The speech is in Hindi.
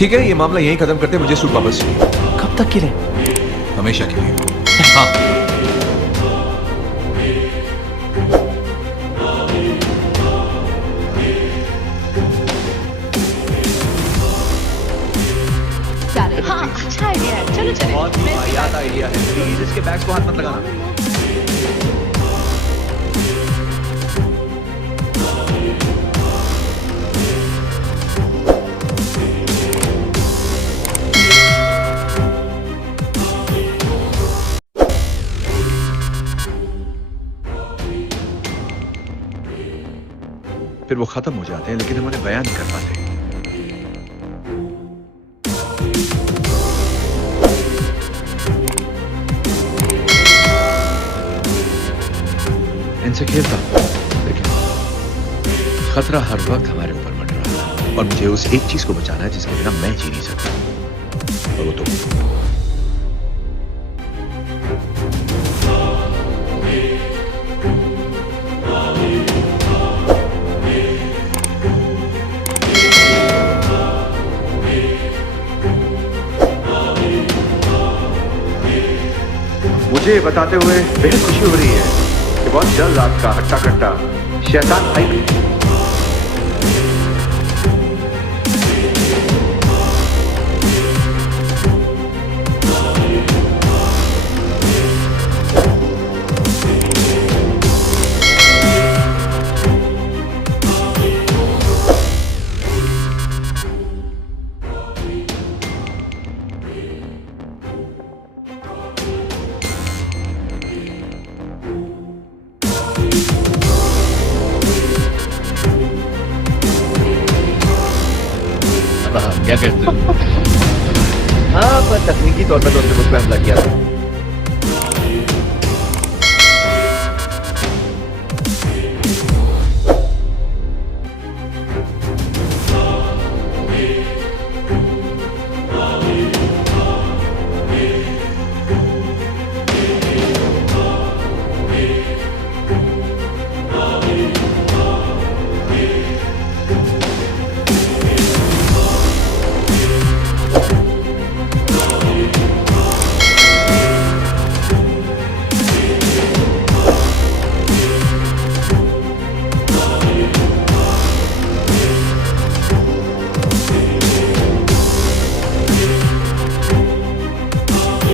ठीक है, ये मामला यहीं खत्म करते, मुझे सूट वापस चाहिए। कब तक के लिए? हमेशा के लिए। हाँ। हाँ, अच्छा आइडिया है, चलो चले। बहुत वाहियात आइडिया है, प्लीज इसके बैग्स को हाथ मत लगाना। फिर वो खत्म हो जाते हैं, लेकिन हम उन्हें बयान नहीं कर पाते। इनसे खेलता हूं, लेकिन खतरा हर वक्त हमारे ऊपर मंडरा रहा है और मुझे उस एक चीज को बचाना है जिसके बिना मैं जी नहीं सकता, और वो तुम। मुझे बताते हुए बेहद खुशी हो रही है कि बहुत जल्द आपका हट्टा कट्टा शैतान भाई क्या कहते हो? हाँ, पर तकनीकी तौर पर तो उसने मुझ पर हमला किया था।